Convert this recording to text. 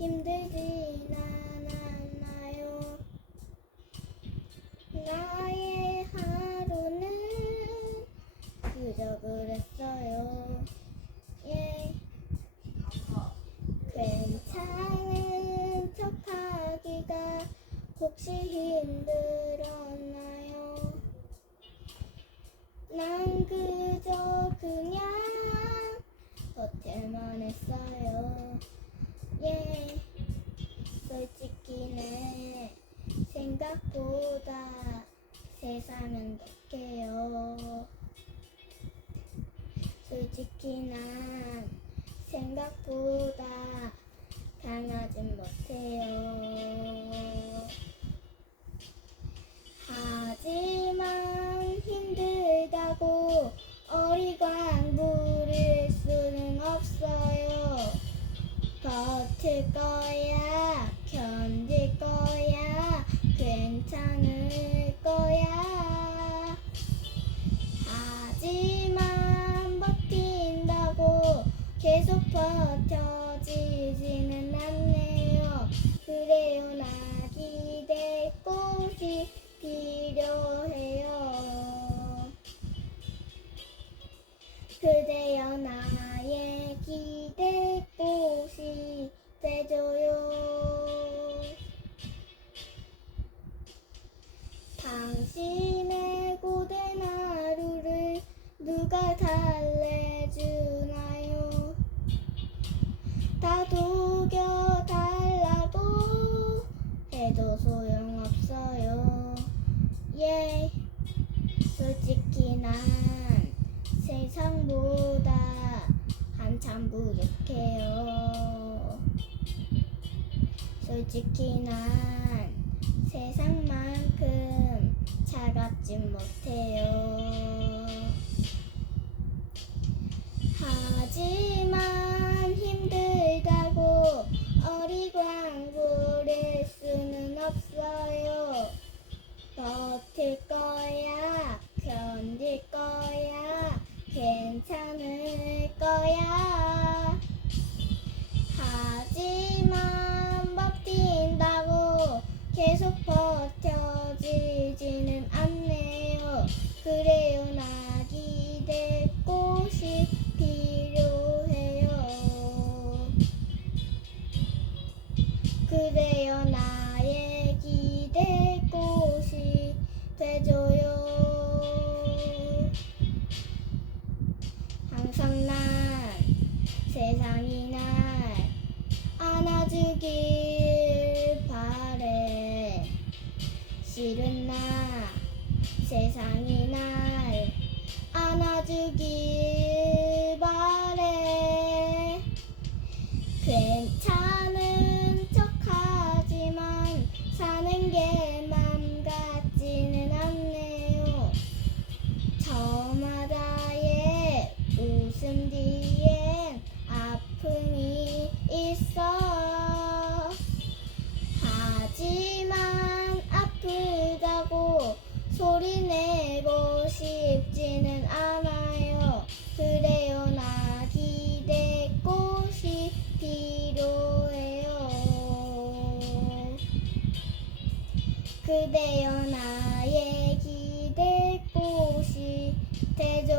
힘들진 않았나요? 나의 하루는 그저 그랬어요. 예. 괜찮은 척 하기가 혹시 힘들었나요? 난 그저 그냥 버틸만 했어요. 예, 솔직히 내 생각보다 세상은 독해요. 솔직히 난 생각보다 강하진 못해요. 버텨지지는 않네요. 그래요, 나 기댈 곳이 필요해요. 그대여 나의 기댈 곳이 되줘요. 당신의 고된 하루를 누가 달래주나요? 다 녹여달라고 해도 소용없어요. 예, 솔직히 난 세상보다 한참 부족해요. 솔직히 난 세상만큼 차갑진 못해요. 하지 괜찮을 거야. 하지만 버틴다고 계속 난 세상이 날 안아주길 바래. 싫은 나 세상이 날 안아주길 웃음 뒤엔 아픔이 있어. 하지만 아프다고 소리내고 싶지는 않아요. 그래요 나 기댈 곳이 필요해요. 그대여 나의 곳이 되죠